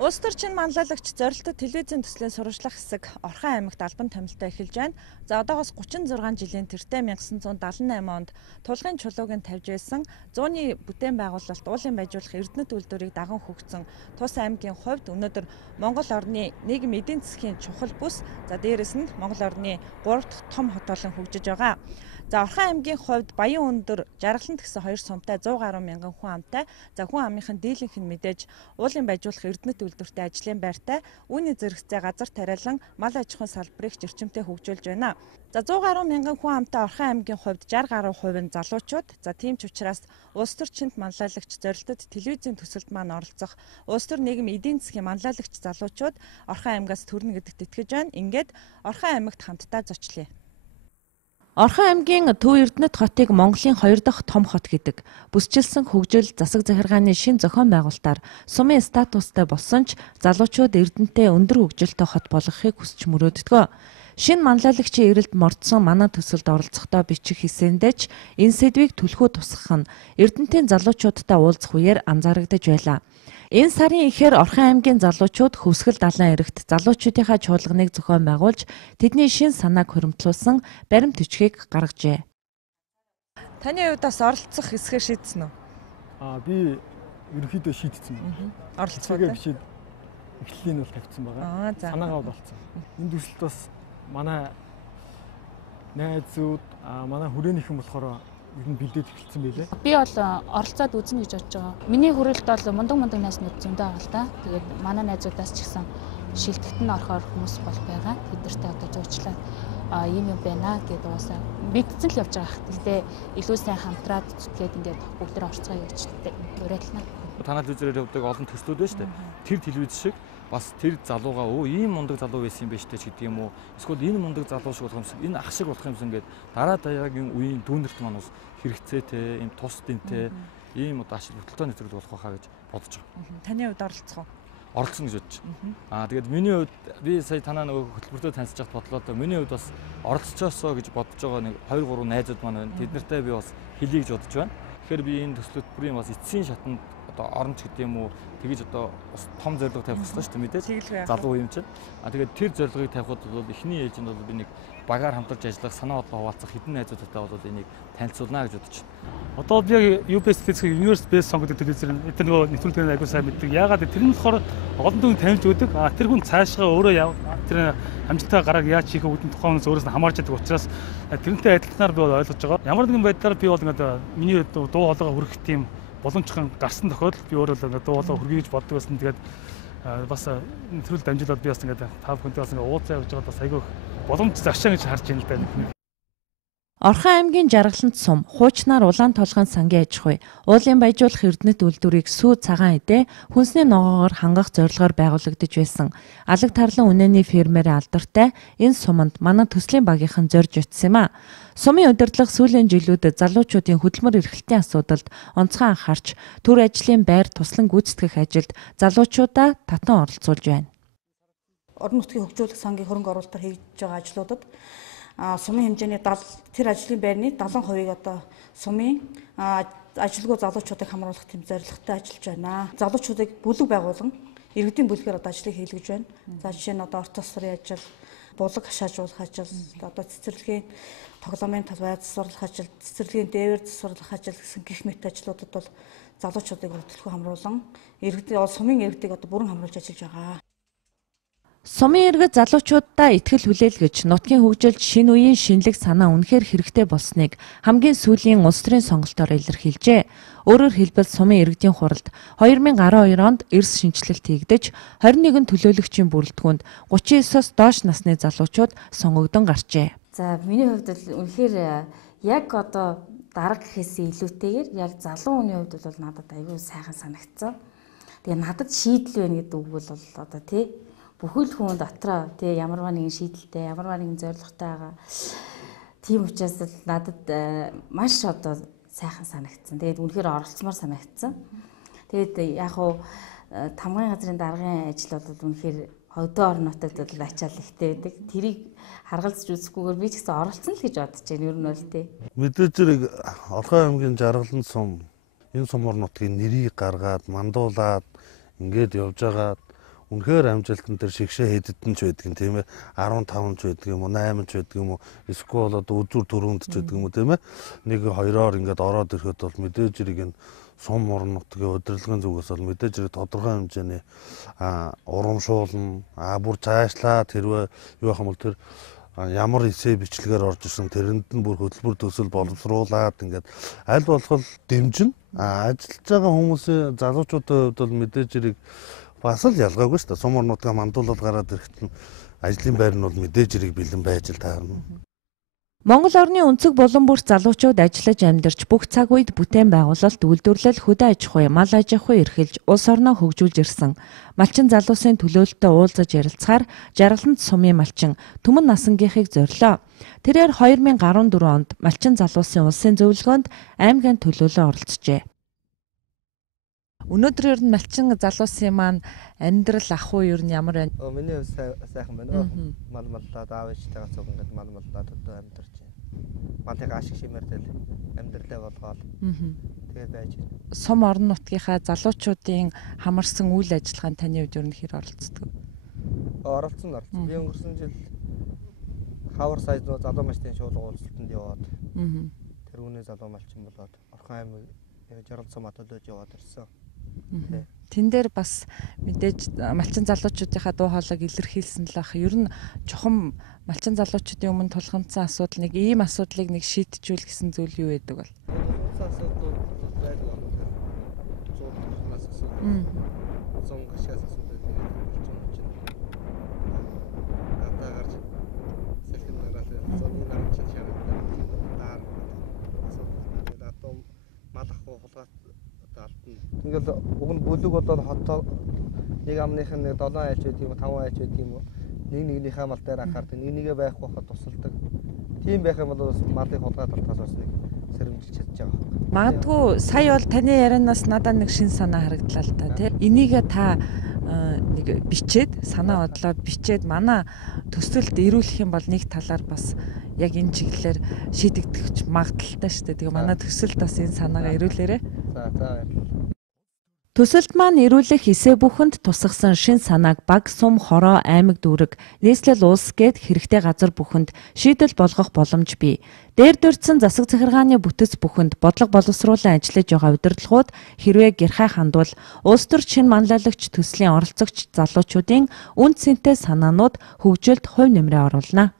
Улс төрчин манлайлагч зорилттой телевизийн төслийн сурвалжлах хэсэг Орхон аймагт албан томилтоо эхэлж байна. За одоогоос 36 жилийн тэртээ 1978 онд тулгын чулууг нь тавьж байсан 100-ны бүтээн байгуулалт уулын байжуулах Эрдэнэт үйлдвэрийг даган хөгжсөн Тус аймгийн хувьд өнөөдөр Монгол орны нийгэм эдийн засгийн чухал бүс, за дээрэс нь Монгол орны 3 дахь том хот болон хөгжиж байгаа. За Орхон аймгийн хувьд Баян өндөр Жаргалант гэсэн хоёр сумтай 100 гаруй мянган хүн амтай. За хүн амынхын дийлэнх нь мэдээж уулын байжуулах Эрдэнэт үйлдвэртэй ажлын байртай, үүний зэрэгцээ газар тариалан мал аж ахуйн салбарыг эрчимтэй хөгжүүлж байна. За 100 гаруй мянган хүн амтай Орхон аймгийн хувьд 60 гаруй хувь нь залуучууд. За тийм ч учраас улс төрчинд манлайлагч зорилтод телевизийн төсөлд маань оролцох улс төр нийгэм эдийн засгийн манлайлагч залуучууд Орхон аймгаас төрнө гэдэгт итгэж байна. Ингээд Орхон аймагт хамтдаа зочлие. Орхон аймгийн Төв Эрдэнэт хотыг Монголын 2 дахь том хот гэдэг бүсчилсэн хөгжил засаг захиргааны шин зохион байгуулалтаар сумын статустай болсон ч залуучууд Эрдэнэтэй өндөр хөгжилтэй хот болгохыг хүсч мөрөөддөг. Шинэ манлайлагчийн эрэлд мордсон манай төсөлд оролцохдоо бичих хэсэндээ ч энэ сэдвийг түлхүү тусгах нь Эрдэнэтийн залуучуудтай уулзах үеэр анзаарагдаж байлаа. Энэ сарын эхээр Орхон аймгийн залуучууд Хөвсгөл далайн эрэгт залуучуудынхаа чуулганыг зохион байгуулж тэдний шин санааг хуримтлуулсан баримт бичгийг гаргажээ. Таны хувьд бас оролцох хэсгээр шийдсэн үү? Би ерөнхийдөө шийдсэн байна. Оролцох бичээд эхлэлийн нь бол тавьсан байгаа. Санаагаа болцсон. Энэ төсөлд бас манай найзууд, манай хүрээнийхэн болохоор ер нь бэлдээд эхэлсэн байлээ. Би бол оролцоод үзнэ гэж бодож байгаа. Миний хүрээлт бол мундаг найзнууд зөндөө байгаа л да. Тэгээд манай найзуудаас ч гэсэн шилдэгт нь орохоор хүмүүс бол байгаа. Тэднэртэй одоо зуучлаад ийм юм байна гэдээ уусаа мэдсэн л явж байгаа хэрэг. Тэгтээ илүү сайн хамтраад зүтгээд ингээд бүгдээ орцгоё гэж уриална. Танай телевизээр явдаг олон төслүүд байна шүү дээ. Тэр телевиз шиг бас тэр залууга ийм мундаг залуу байсан юм байна шүү дээ гэдэг юм уу. Эсвэл энэ мундаг залуу шиг болох юмсан, энэ ах шиг болох юмсан гэдэг дараа дараагийн үеийн дүүнерт маань бас хэрэгцээтэй, ийм тус дэнтэй, ийм одоо ашиг бүтэлтэй нэвтрэл болох байхаа гэж бодож байгаа. Таны хувьд оролцох уу? Оролцсон гэж бодож байна. Тэгээд миний хувьд би сая танаа нөгөө хөтөлбөртөө танилцж байхад бодлоо доо миний хувьд бас оролцоосоо гэж бодож байгаа нэг 2 3 найзууд маань байна. Тэд нартай би бас хэлье гэж бодож байна. Тэгэхээр би энэ төслөд бүрийн бас эцсийн шатанд одоо оронч гэдэг юм уу тэгэж одоо бас том зорилго тавих хэрэгтэй шүү дээ мэдээж залуу юм чинь. Тэгээд тэр зорилгыг тавихад бол эхний ээлжинд бол би нэг багаар хамтарч ажиллах, санаа бодлоо хуваалцах хэдэн найзуудтай бол энийг танилцуулна гэж бодож байна. Одоо би яг UBS-ийн Universe Base Song гэдэг телевизээр тэр нөгөө нэвтрүүлгээр аягүй сайн мэддэг. Яагаад тэр нь болохоор олон түмэн танилж өгдөг. Тэр хүн цаашгаа өөрөө тэр амжилттай гарааг яаж хийх үүдэн тухайн өөрөөс нь хамаарч байгаа учраас тэрнтэй адилханаар би ойлгож байгаа. Ямар нэгэн байдлаар би бол ингээд миний дуу хоолойгоо хүргэх тийм боломжхон гарсан тохиолдолд би өөрөө л дуу хоолой хүргэе гэж боддог байсан. Тэгээд бас нэвтрүүлэлд дамжуулаад би бас ингээд та бүхэнтэй бас ингээд уулзаа явж байгаад бас айгүй боломж завшаа гэж харж байна л да. Орхон аймгийн Жаргалант сум хуучнаар улаан толгойн сангийн аж ахуй, уулын байжуулах Эрдэнэт үйлдвэрийг сүү цагаан эдээ хүнсний ногоогоор хангах зорилгоор байгуулагдаж байсан. Алаг тарлан үнэний фермерийн алдартай энэ суманд манай төслийн багийнхан зорж утсан юм а. Сумын удирдлага сүүлийн жилүүдэд залуучуудын хөдөлмөр эрхлэлтийн асуудалд онцгой анхаарч төр ажлын байр туслан гүйцэтгэх ажилд залуучуудаа татан оролцуулж байна. Орон нутгийн хөгжүүлэх сангийн хөрөнгө оруулалтаар хийж байгаа ажлуудад сумын хэмжээний тэр ажлын байрны 70% одоо сумын ажилгүй залуучуудыг хамруулах тийм зорилготой ажиллаж байна. Залуучуудыг бүлэг байгуулан иргэдийн бүлгээр одоо ажлыг хийлгэж байна. За жишээ нь одоо орц тосрын ажил, булаг хашаажуулах ажил, одоо цэцэрлэгийн тоглоомын талбай засварлах ажил, цэцэрлэгийн дээвэр засварлах ажил гэсэн гих мэт ажлуудад бол залуучуудыг төлхөө хамруулан иргэдийн сумын иргэдийг одоо бүрэн хамруулж ажиллаж байгаа. Сумын иргэд залуучуудаа итгэл хүлээлгэж нутгийн хөгжилд шинэ үеийн шинэлэг санаа үнэхээр хэрэгтэй болсныг хамгийн сүүлийн улс төрийн сонголтоор илэрхийлжээ. Өөрөөр хэлбэл сумын иргэдийн хуралд 2012 онд эрс шинжилэлт хийгдэж 21 төлөөлөгчийн бүрэлдэхүүнд 39-оос доош насны залуучууд сонгогдсон гарчээ. За миний хувьд бол үнэхээр яг одоо дарга гэхээс илүүтэйгээр яг залуу хүний хувьд бол надад аюул сайхан санагдсан. Тэгээ надад шийдэл байна гэдэг үг бол одоо тий бүхэл хүн дотроо тий ямарваа нэгэн шийдэлтэй, ямарваа нэгэн зорилготой байгаа. Тийм учраас л надад маш одоо сайхан санагдсан. Тэгээд үнэхээр оролцмоор санагдсан. Тэгээд яг хуу тамгын газрын даргын ажил бол үнэхээр хөдөө орон нутагт бол ачаал ихтэй байдаг. Тэрийг харгалзаж үзэхгүйгээр би ч гэсэн оролцсон л гэж бодож байна. Ер нь бол тий. Мэдээж зэрэг Орхон аймгийн Жаргалант сум энэ сумор нутгийн нэрийг гаргаад мандуулаад ингээд явж байгаа үнэхээр амжилтан дээр шигшээ хэддэн ч байдаг юм тийм ээ 15 ч байдаг юм уу 8 ч байдаг юм уу эсвэл одоо үзүр дөрөнд ч байдаг юм уу тийм ээ нэг хоёроор ингээд ороод ирэхэд бол мэдээж хэрэг энэ сум орон нутгийн удирдлагын зүгээс бол мэдээж хэрэг тодорхой хэмжээний урамшуулна бүр цаашлаад хэрвээ юу юм бол тэр ямар эсэ бичлэгээр орж ирсэн тэрэнд нь бүр хөтөлбөр төсөл боловсруулад ингээд аль болох дэмжин ажиллаж байгаа хүмүүсийн залуучуудын хувьд бол мэдээж хэрэг бас л ялгаагүй шүү дээ. Сум орнуудаа мандуулаад гараад ирэхэд нь ажлын байр нь бол мэдээж хэрэг бэлэн байж л таарна. Монгол орны өнцөг булан бүрт залуучууд ажиллаж амьдарч бүх цаг үед бүтээн байгуулалт, үйлдвэрлэл, хөдөө аж ахуй, мал аж ахуй эрхэлж улс орноо хөгжүүлж ирсэн. Малчин залуусын төлөөлөлтөд уулзаж ярилцахаар Жаргалант сумын малчин Түмэн Насангийнхыг зорилоо. Тэрээр 2014 онд малчин залуусын улсын зөвлөгөөнд аймгийн төлөөлөл оролцжээ. Өнөөдөр ер нь малчин залуусын маань амьдрал ах уу ер нь ямар байна? Миний сайхан байна. Мал маллаад аав ээжтэйгээ цуг ингээд мал маллаад одоо амьдарч байна. Малыг ашиг шимэрдэл амьдралаа болгоод тэгээд байж байна. Сум орон нутгийнхаа залуучуудын хамарсан үйл ажиллагаанд таны хувьд ер нь хэр оролцдог? Оролцсон. Би өнгөрсөн жил хавар сайд нөө залуу малчтын шуулга уулзалтанд яваад тэр үнэ залуу малчин болоод Орхон аймаг Жаргалант сумаа төлөөж яваад ирсэн. Тэн дээр бас мэдээж малчин залуучуудынхаа дуу хоолойг илэрхийлсэн л ах. Ер нь чухам малчин залуучуудын өмнө тулгамдсан асуудал нэг ийм асуудлыг нэг шийдчихүүл гэсэн зүйл юу байдаг бол? Асуудал байдаг. Зон гашаас асуудал гарч сэлхэн гараад зоны намчин шаардлага даар асуудал одоо мал ах хулгай ингээл уг нь бүлэг болоод хотоо нэг амных нь 7 айлч байт юм 5 айлч байт юм нэг нэгнийхээ мал дээр анхаардаг нэг нэгэ байхгүй хахад тусалдаг тийм байх юм бол малын хулгай талтаас бас нэг сэрэмжилж чадж байгаа. Магадгүй сая бол таны ярианаас надад нэг шин санаа харагдлаа л та тий. Энийг та нэг бичээд санаа бодлоо бичээд манай төсөлд ирүүлэх юм бол нэг талаар бас яг энэ чиглэлээр шийдэгдэх магадaltaй шүү дээ. Тэгээ манай төсөлд бас энэ санаагаа ирүүлээрэй. За. Төсөлд маань ирүүлэх эсэ бүхэнд тусгасан шин санааг баг, сум, хороо, аймаг дүүрэг, нийслэл улс гээд хэрэгтэй газар бүхэнд шийдэл болгох боломж бий. Дээр дурдсан засаг захиргааны бүтэц бүхэнд бодлого боловсруулан ажиллаж байгаа удирдлагууд хэрвээ гэрхай хандвал улс төр шин манлайлагч төслийн оролцогч залуучуудын үнд цэнтэй санаанууд хөгжилд хувь нэмрээ оруулна.